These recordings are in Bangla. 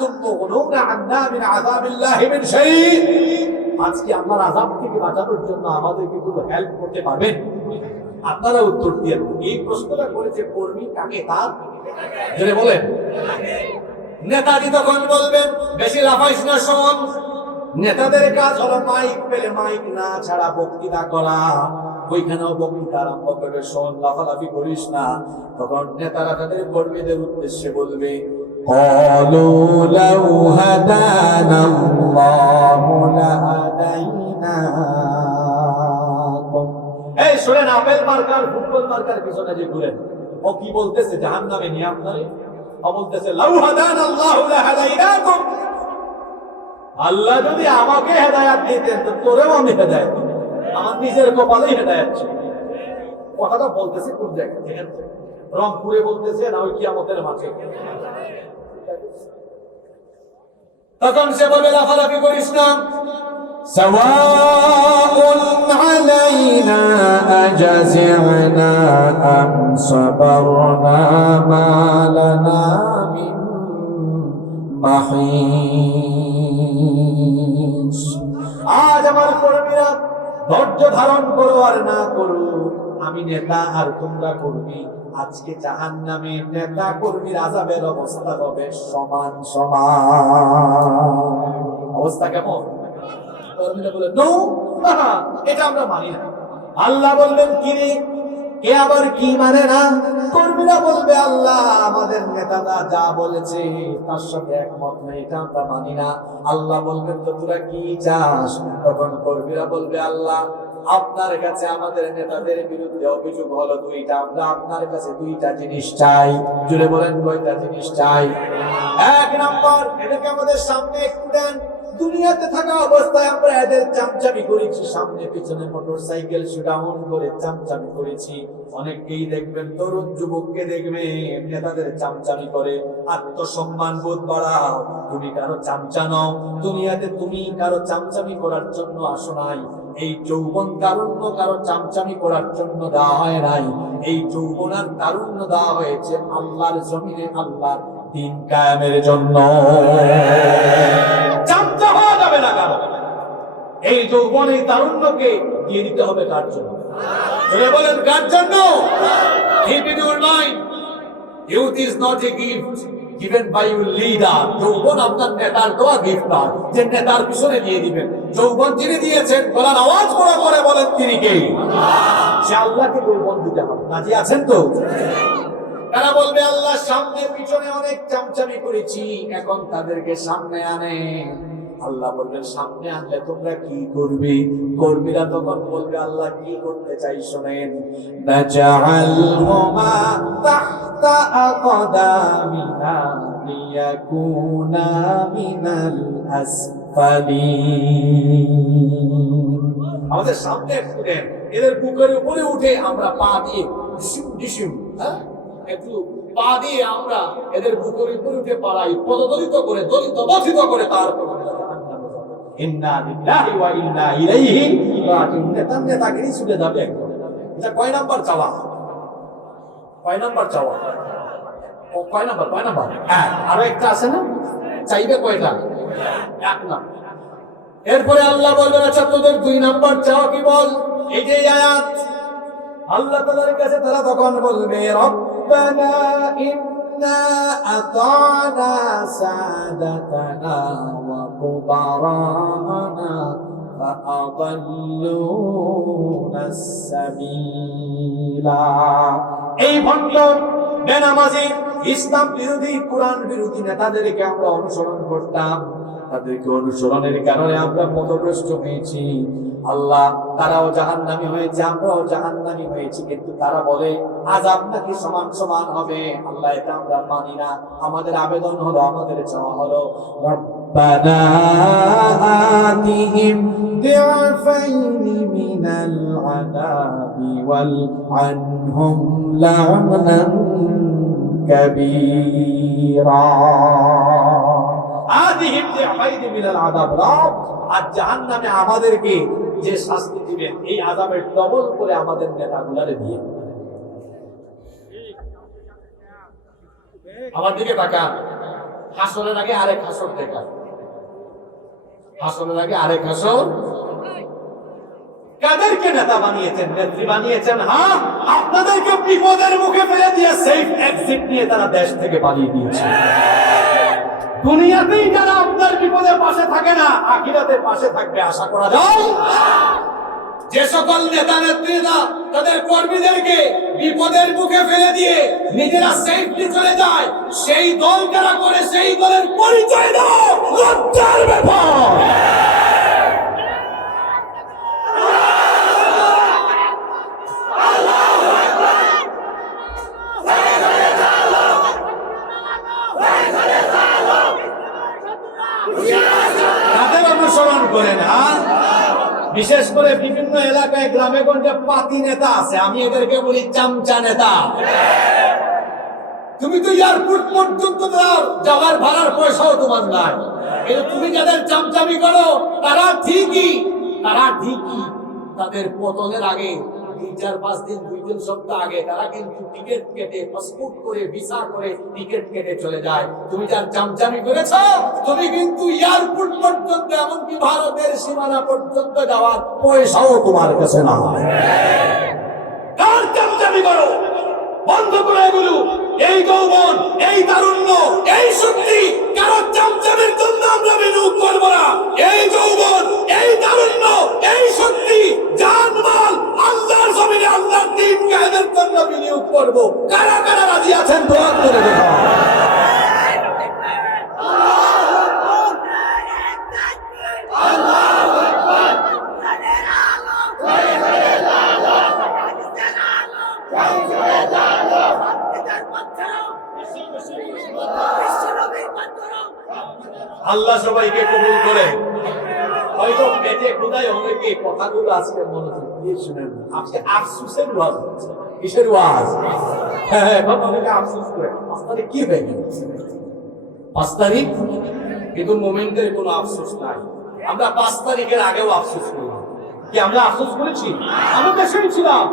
আনতুম মুগনুনা আন্না মিন আযাবিল্লাহি মিন শাই'। আজকে আল্লাহর আযাব থেকে বাঁচানোর জন্য আমাদেরকে কোনো হেল্প করতে পারবেন? আপনারা উত্তর দিন। এই প্রশ্নটা করেছে কর্মী কাকে? তার জোরে বলেন। নেতাজি তখন বলবেন, বেশি লাফাইস না শোন। নেতাদের কাজ হলো মাইক পেলে মাইক না ছাড়া বক্তৃতা করা। ওইখানেও বক্তৃতা আরম্ভ করবে, শোন, লাফালাফি করিস না। তখন নেতারা তাদের কর্মীদের উদ্দেশ্যে বলবে, قالوا لو هدانا الله لهديناكم। এই শুনেন, আপেল মার্কার ফুটবল মার্কার পিছনে যে ঘুরেন, ও কি বলতেছে? জাহান্নামে নিয়ে আপনারে ও বলতেছে, লাউ হাদানা আল্লাহু লাহাদাইনাকুম। আল্লাহ যদি আমাকে হেদায়েত দিতেন তো তোরেও আমি হেদায়েত দিতাম। আমার নিজের কপালেই হেদায়েত ছিল। কথাটা বলতেছে কোন জায়গা থেকে? রংপুরে বলতেছে না ওই কিয়ামতের মাঠে? তখন সে বলবে, লাফালাফি করিস না। সাওয়াউন আলাইনা আজাজি'না আম সাবারনা মা লানা মিন মাহিস। আজ আমার কর্মীরা ধৈর্য ধারণ করো আর না করো, আমি নেতা আর তোমরা কর্মী, আজকে জাহান্নামে নেতা কর্মীর আযাবের অবস্থা হবে সমান সমান। অবস্থা কেমন? কর্মীরা বলে, নো, এটা আমরা মানি না। আল্লাহ বলবেন, কি রে, কে আবার কি মানে না? কর্মীরা বলবে, আল্লাহ আমাদের নেতারা যা বলেছে তার সাথে একমত নয়, এটা আমরা মানি না। আল্লাহ বলবেন, তো তোরা কি চাস? তখন কর্মীরা বলবে, আল্লাহ আপনার কাছে আমাদের নেতাদের বিরুদ্ধে অভিযোগ হলো দুইটা, আমরা আপনার কাছে দুইটা জিনিস চাই। জুড়ে বলেন, কয়টা জিনিস চাই? এক নম্বর, এটাকে আমাদের সামনে একটু দেন। দুনিয়াতে থাকা অবস্থায় আমরা এদের চামচামি করেছি, সামনে পিছনে মোটরসাইকেল ডাউন করে চামচামি করেছি। অনেককেই দেখবেন, তরুণ যুবককে দেখবেন নেতাদের চামচামি করে। আত্মসম্মান বোধ বাড়াও। তুমি কারো চামচা নও। দুনিয়াতে তুমি কারো চামচামি করার জন্য আসো নাই। এই যৌবন তারুণ্য কারো চামচামি করার জন্য দেওয়া হয় নাই। এই যৌবন আর তারুণ্য দেওয়া হয়েছে আল্লাহর জমিনে আল্লাহর দ্বীন কায়েমের জন্য। চামচা হওয়া যাবে না কারো। এই যৌবন এই তারুণ্যকে দিয়ে দিতে হবে কার জন্য? বলেন, কার জন্য? Keep in your mind, youth is not a gift given by your leader. যৌবন আপনার নেতার দেওয়া গিফট নয় যে নেতার পিছনে দিয়ে দিবেন। যৌবন যিনি দিয়েছেন, গলার আওয়াজ বড় করে বলেন, তিনি কে? সে আল্লাহকে যৌবন দিতে হবে। রাজি আছেন তো? তারা বলবে, আল্লাহ সামনে পিছনে অনেক চামচামি করেছি, এখন তাদেরকে সামনে আনে। আল্লাহ বলবেন, সামনে আনলে তোমরা কি করবে? কর্মীরা তখন বলবে, আল্লাহ কি করতে চাই শোনেন। নাজআলহুমা তাহতা আকদামিনা লিয়াকুনা মিনাল আসফালিন। আমাদের সামনে একটু দেন, এদের বুকের উপরে উঠে আমরা পা দিয়ে ডিসিম ডিসিম, একটু পা দিয়ে আমরা এদের বুকের উপরে উঠে পাড়াই, পদদলিত করে, দলিত বধিত করে, তারপর ইন্না লিল্লাহি ওয়া ইন্না ইলাইহি রাজিউন। নেতাগিরি ছুটে যাবে একদম। এটা কয় নাম্বার চাওয়া? কয় নাম্বার চাওয়া? ও কয় নাম্বার? কয় নাম্বার? হ্যাঁ, আরো একটা আছে না? চাইবে কয়টা? এক নাম্বার। এরপরে আল্লাহ বলবেন, আচ্ছা তোদের দুই নাম্বার চাওয়া কি বল? এই যে আয়াত আল্লাহ তাআলার কাছে তারা তখন বলবে, রব্বানা ইন্না আতানা সাদাতানা ওয়া কুবারানা ফাআদাল্লুনাস সাবিলা। এই ভণ্ড বেনামাজি ইসলাম বিরোধী কোরআন বিরোধী নেতাদেরকে আমরা অনুসরণ করতাম, তাদেরকে অনুসরণের কারণে আমরা পথভ্রষ্ট হয়েছি। আল্লাহ তারাও জাহান্নামী হয়েছে, আমরাও জাহান্নামী হয়েছি, কিন্তু তারা বলে আযাব নাকি সমান সমান হবে। আল্লাহ এটা আমরা মানি না। আমাদের আবেদন হলো, আমাদের চাওয়া হলো, রব্বানা আতিহিম দি'ফাইনি মিনাল আযাবি ওয়াল আনহুম লা'নান কাবীরা। আতিহিম দি'ফাইনি মিনাল আযাব, রব আর জাহান্নামে আমাদেরকে যে শাস্তি দিবেন, এই আযাবের ডবল করে আমাদের নেতাগুলারে দিয়ে। আমার দিকে তাকান, হাসরের আগে আরেক হাসর দেখা, হাসরের আগে আরেক হাসর। কাদেরকে নেতা বানিয়েছেন, নেত্রী বানিয়েছেন? হ্যাঁ, আপনাদেরকে বিপদের মুখে ফেলে দিয়ে সেফ এক্সিট নিয়ে তারা দেশ থেকে পালিয়ে দিয়েছে। দুনিয়াতেই যারা আপনার বিপদের পাশে থাকে না, আখিরাতে পাশে থাকবে আশা করা যায়? যে সকল নেতা নেত্রীরা তাদের কর্মীদেরকে বিপদের মুখে ফেলে দিয়ে নিজেরা সেফলি চলে যায়, সেই দল যারা করে সেই দলের পরিচয় দাও, লজ্জার ব্যাপার। তাদের অনুসরণ করে না। বিশেষ করে বিভিন্ন এলাকায় গ্রামে গঞ্জে পাতি নেতা আছে, আমি এদেরকে বলি চামচা নেতা। তুমি তো এয়ারপোর্ট পর্যন্ত যাওয়ার ভাড়ার পয়সাও তোমার নাই, কিন্তু তুমি যাদের চামচামি করো তারা ঠিকই তাদের পতনের আগে 2-4-5 দিন 2-3 সপ্তাহ আগে তারা কিন্তু টিকিট কেটে পাসপোর্ট করে ভিসা করে টিকিট কেটে চলে যায়। তুমি যার চামচামি করেছো, তুমি কিন্তু এয়ারপোর্ট পর্যন্ত এমনকি ভারতের সীমানা পর্যন্ত যাওয়ার পয়সাও তোমার কাছে না। কার চামচামি করো? বন্ধ করে এগুলো। এই যৌবন, এই তারুণ্য, এই শক্তি কারো চামচামির জন্য আমরা বিনিয়োগ করব না। এই যৌবন, এই তারুণ্য, এই শক্তি, জানমাল আল্লাহর জমিনে আল্লাহর দ্বীন কায়েমের জন্য বিনিয়োগ করব। কারা কারা রাজি আছেন দোয়া করে দেখাও। আল্লাহ সবাইকে কবুল করে। হয়তো পেটে ক্ষুধায় অনেকে কথাগুলো আজকে মনোযোগ দিয়ে শুনেন। আজকে আফসোসের ওয়াজ হচ্ছে। কিসের ওয়াজ? হ্যাঁ, অনেকে আফসোস করে 5 তারিখ কি হয়ে গেল, 5 তারিখ। কিন্তু মোমেন্টের কোনো আফসোস নাই। আমরা 5 তারিখের আগেও আফসোস করি কি? আমরা আফসোস করেছি? আমরা দেশেই ছিলাম,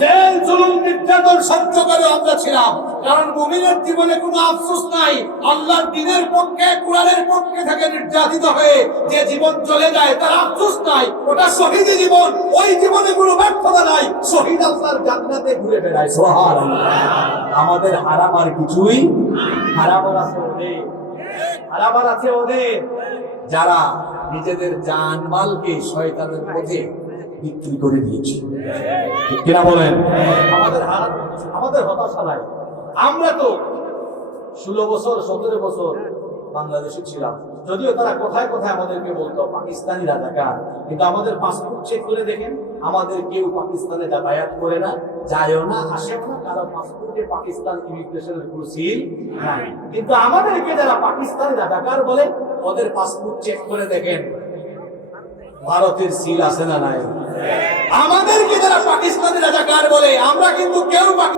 জেল জুলুম নির্যাতন সহ্য করে আমরা ছিলাম। কারণ মুমিনের জীবনে কোনো আফসোস নাই। আল্লাহর দ্বীনের পক্ষে, কোরআনের পক্ষে থেকে নির্যাতিত হয়ে যে জীবন চলে যায় তার আফসোস নাই, ওটা শহীদি জীবন। ওই জীবনে কোনো ব্যর্থতা নাই। শহীদ আল্লাহর জান্নাতে ঘুরে বেড়ায়। সুবহানাল্লাহ। আমাদের হারাবার কিছুই, হারাবার আছে ওদের, হারাবার আছে ওদের যারা নিজেদের জানমালকে শয়তানের পথে বিক্রি করে দিয়েছে। ঠিক কিনা বলেন? আমাদের হতাশা নাই। আমরা তো 16 বছর 17 বছর বাংলাদেশে ছিলাম, যদিও তারা কোথায় কোথায় আমাদেরকে বলতো পাকিস্তানি রাজাকার, কিন্তু আমাদের পাসপোর্ট চেক করে দেখেন, আমাদের কেউ পাকিস্তানে যাতায়াত করে না, যায়ও না, আসেও না, কারণ পাসপোর্টে পাকিস্তান ইমিগ্রেশনের কোনো সিল নাই। কিন্তু আমাদেরকে যারা পাকিস্তানি রাজাকার বলে, ওদের পাসপোর্ট চেক করে দেখেন ভারতের সিল আছে না নাই। আমাদেরকে যারা পাকিস্তানি রাজাকার বলে, আমরা কিন্তু কেউ